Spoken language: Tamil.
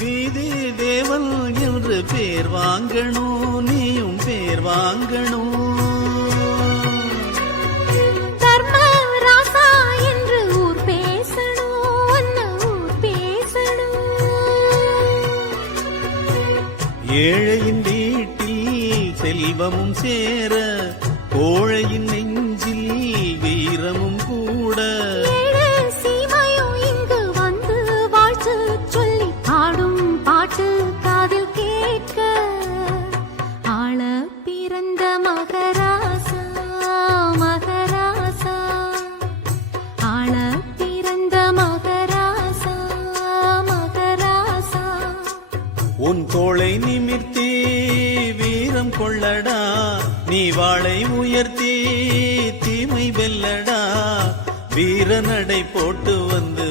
நீதி தேவன் என்று பேர் வாங்கணும், நீயும் பேர் வாங்கணும். தர்ம ராசா என்று ஊர் பேசணும், ஊர் பேசணும். ஏழையின் வீட்டில் செல்வமும் சேர, கோழையின் நெஞ்சில் வீரமும் கூட. உன் தோளை நிமிர்த்தி வீரம் கொள்ளடா, நீ வாளை உயர்த்தி தீமை வெல்லடா. வீர நடை போட்டு வந்து